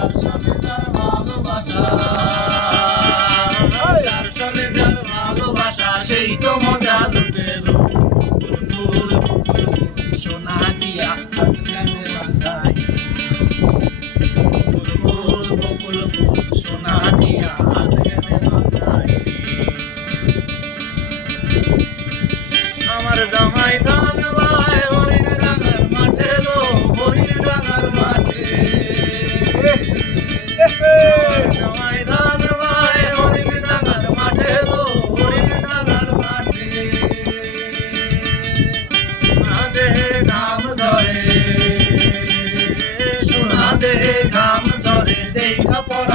যার সাথে যার ভালোবাসা, যার সাথে যার ভালোবাসা সেই তো মজা লুটে লো। ফুল সোনা দিয়া হাত কেনে বাঁধাই, ফুল বকুল ফুল সোনা দিয়া হাত কেনে বাঁধাই। আমার জামাই ধান বায় হরিণ ডাঙার মাঠে লো, হরিণ ডাঙার মাঠে। জামাই ধান বায় হরিণ ডাঙার মাঠে লো, হরিণ ডাঙার মাঠে। সোনা দেহে ঘাম ঝরে, সোনা দেহে ঘাম ঝরে, দেখা পর